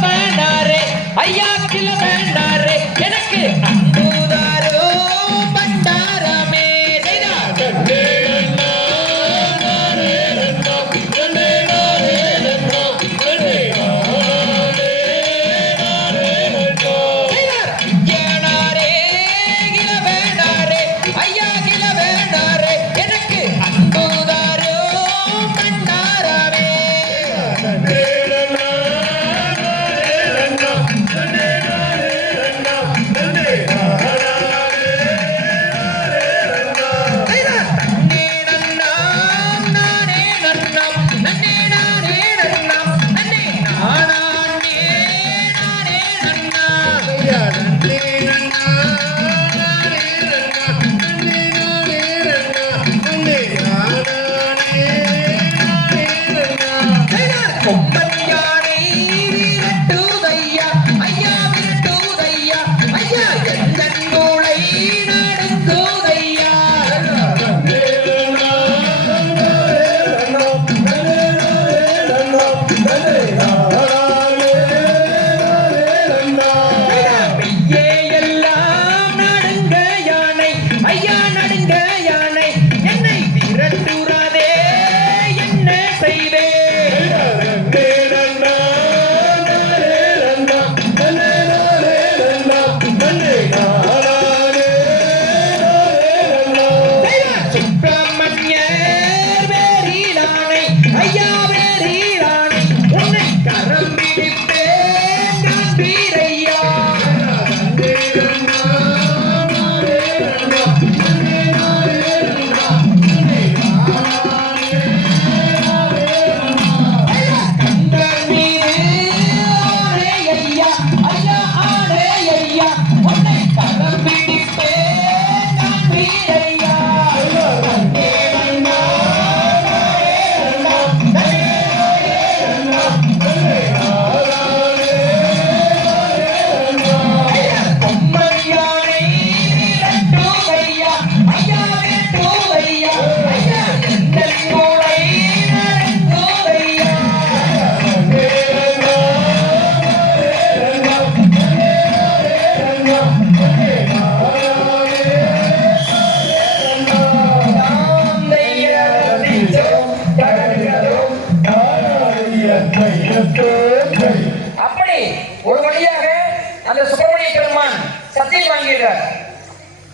Bye-bye. Ready? அப்படி ஒரு வழியாக அந்த சுப்பிரமணிய பெருமான் சத்தியம் வாங்கியிருக்கார்